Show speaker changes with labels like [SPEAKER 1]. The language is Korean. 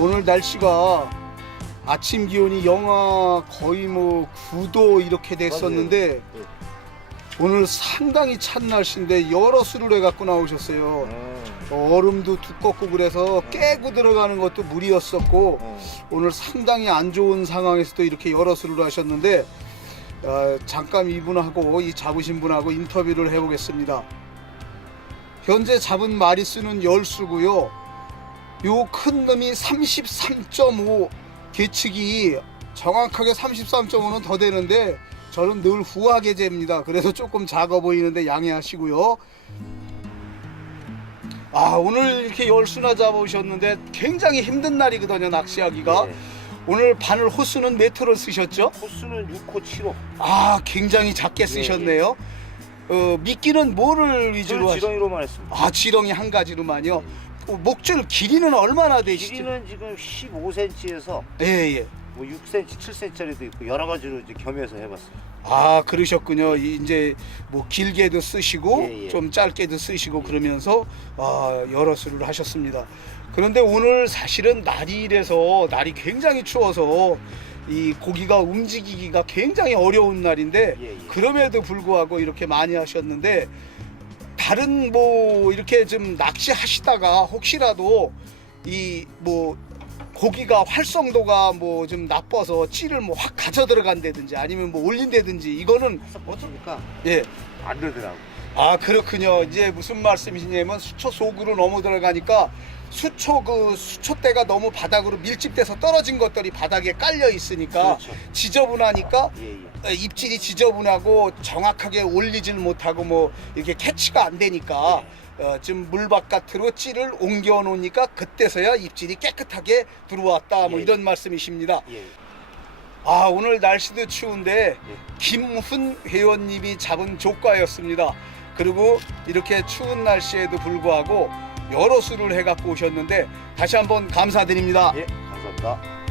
[SPEAKER 1] 오늘 날씨가 아침 기온이 영하 거의 뭐 9도 이렇게 됐었는데
[SPEAKER 2] 맞아요.
[SPEAKER 1] 오늘 상당히 찬 날씨인데 여러 수를 해갖고 나오셨어요.
[SPEAKER 2] 음.
[SPEAKER 1] 어, 얼음도 두껍고 그래서 깨고 들어가는 것도 무리였었고
[SPEAKER 2] 음.
[SPEAKER 1] 오늘 상당히 안 좋은 상황에서도 이렇게 여러 수를 하셨는데 어, 잠깐 이분하고 이 잡으신 분하고 인터뷰를 해보겠습니다. 현재 잡은 마리수는 10수고요. 요 큰 놈이 33.5 계측이 정확하게 33.5는 더 되는데 저는 늘 후하게 잽니다. 그래서 조금 작아 보이는데 양해하시고요. 아 오늘 이렇게 열수나 잡아오셨는데 굉장히 힘든 날이거든요 낚시하기가
[SPEAKER 2] 네.
[SPEAKER 1] 오늘 바늘 호수는 몇 호를 쓰셨죠?
[SPEAKER 2] 코스는 6호 7호.
[SPEAKER 1] 아 굉장히 작게 쓰셨네요 어, 미끼는 뭐를 위주로
[SPEAKER 2] 저는
[SPEAKER 1] 하시...
[SPEAKER 2] 지렁이로만 했습니다.
[SPEAKER 1] 아 지렁이 한 가지로만요 어, 목줄 길이는 얼마나 되시죠?
[SPEAKER 2] 길이는 지금 15cm에서
[SPEAKER 1] 예 예
[SPEAKER 2] 뭐 6cm, 7cm짜리도 있고 여러 가지로 이제 겸해서 해봤어요.
[SPEAKER 1] 아 그러셨군요 이- 이제 뭐 길게도 쓰시고
[SPEAKER 2] 예, 예.
[SPEAKER 1] 좀 짧게도 쓰시고 그러면서 아, 여러 수를 하셨습니다 그런데 오늘 사실은 날이 이래서 날이 굉장히 추워서 이 고기가 움직이기가 굉장히 어려운 날인데
[SPEAKER 2] 예, 예.
[SPEAKER 1] 그럼에도 불구하고 이렇게 많이 하셨는데 다른 뭐 이렇게 좀 낚시하시다가 혹시라도 이 뭐 고기가 활성도가 뭐 좀 나빠서 찌를 뭐 확 가져 들어간다든지 아니면 뭐 올린다든지 이거는
[SPEAKER 2] 어쩌니까
[SPEAKER 1] 예.
[SPEAKER 2] 안 되더라고.
[SPEAKER 1] 아 그렇군요. 이제 무슨 말씀이시냐면 수초 속으로 너무 들어가니까 수초 그 수초대가 너무 바닥으로 밀집돼서 떨어진 것들이 바닥에 깔려 있으니까
[SPEAKER 2] 그렇죠.
[SPEAKER 1] 지저분하니까
[SPEAKER 2] 예, 예.
[SPEAKER 1] 어, 입질이 지저분하고 정확하게 올리질 못하고 뭐 이렇게 캐치가 안 되니까 어, 지금 물 바깥으로 찌를 옮겨 놓으니까 그때서야 입질이 깨끗하게 들어왔다 뭐
[SPEAKER 2] 예.
[SPEAKER 1] 이런 말씀이십니다.
[SPEAKER 2] 예.
[SPEAKER 1] 아 오늘 날씨도 추운데
[SPEAKER 2] 예.
[SPEAKER 1] 김훈 회원님이 잡은 조과였습니다. 그리고 이렇게 추운 날씨에도 불구하고 여러 수를 해갖고 오셨는데 다시 한번 감사드립니다.
[SPEAKER 2] 예, 감사합니다.